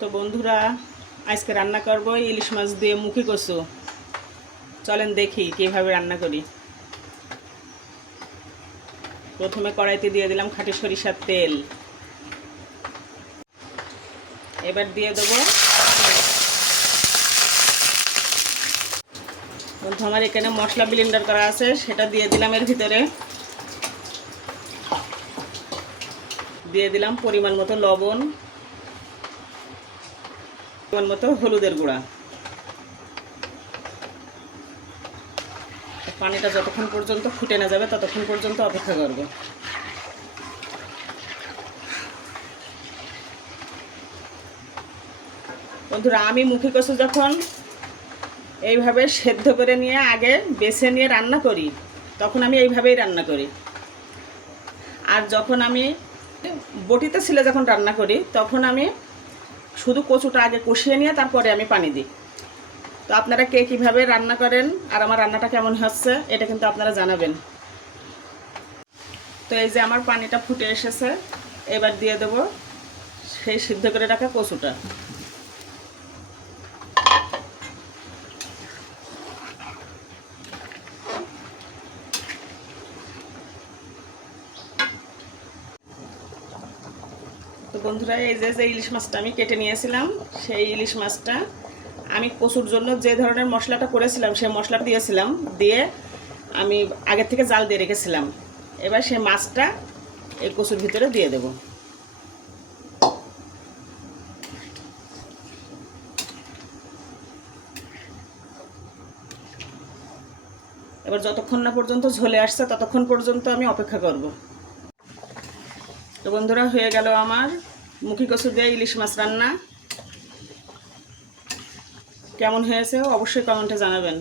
তো বন্ধুরা, আজকে রান্না করব ইলিশ মাছ দিয়ে মুখি কচু। চলেন দেখি কিভাবে রান্না করি। প্রথমে কড়াইতে দিয়ে দিলাম খাঁটি সরিষার তেল। এবার দিয়ে দেবো বন্ধু, আমার এখানে মশলা ব্লেন্ডার করা আছে, সেটা দিয়ে দিলাম। এর ভিতরে দিয়ে দিলাম পরিমাণ মতো লবণ, পরিমাণ মতো হলুদের গুঁড়া। পানিটা যতক্ষণ পর্যন্ত ফুটে না যাবে ততক্ষণ পর্যন্ত অপেক্ষা করব। বন্ধুরা, আমি মুখি কচু যখন এইভাবে সেদ্ধ করে নিয়ে আগে বেছে নিয়ে রান্না করি, তখন আমি এইভাবেই রান্না করি। আর যখন আমি বটিতে ছিলে যখন রান্না করি, তখন আমি শুধু কচুটা আগে কষিয়ে নিয়ে তারপরে আমি পানি দিই। তো আপনারা কে কীভাবে রান্না করেন আর আমার রান্নাটা কেমন হচ্ছে এটা কিন্তু আপনারা জানাবেন। তো এই যে আমার পানিটা ফুটে এসেছে, এবার দিয়ে দেব সেই সিদ্ধ করে রাখা কচুটা। তো বন্ধুরা, এই যে ইলিশ মাছটা আমি কেটে নিয়েছিলাম, সেই ইলিশ মাছটা আমি কচুর জন্য যে ধরনের মশলাটা করেছিলাম সেই মশলাটা দিয়েছিলাম, দিয়ে আমি আগের থেকে জাল দিয়ে রেখেছিলাম। এবার সেই মাছটা এই কচুর ভিতরে দিয়ে দেব। এবার যতক্ষণ না পর্যন্ত ঝোলে আসছে ততক্ষণ পর্যন্ত আমি অপেক্ষা করব। তো বন্ধুরা, হয়ে গেল আমার মুখি কচু দিয়ে ইলিশ মাছ রান্না। কেমন হয়েছে অবশ্যই কমেন্টে জানাবেন।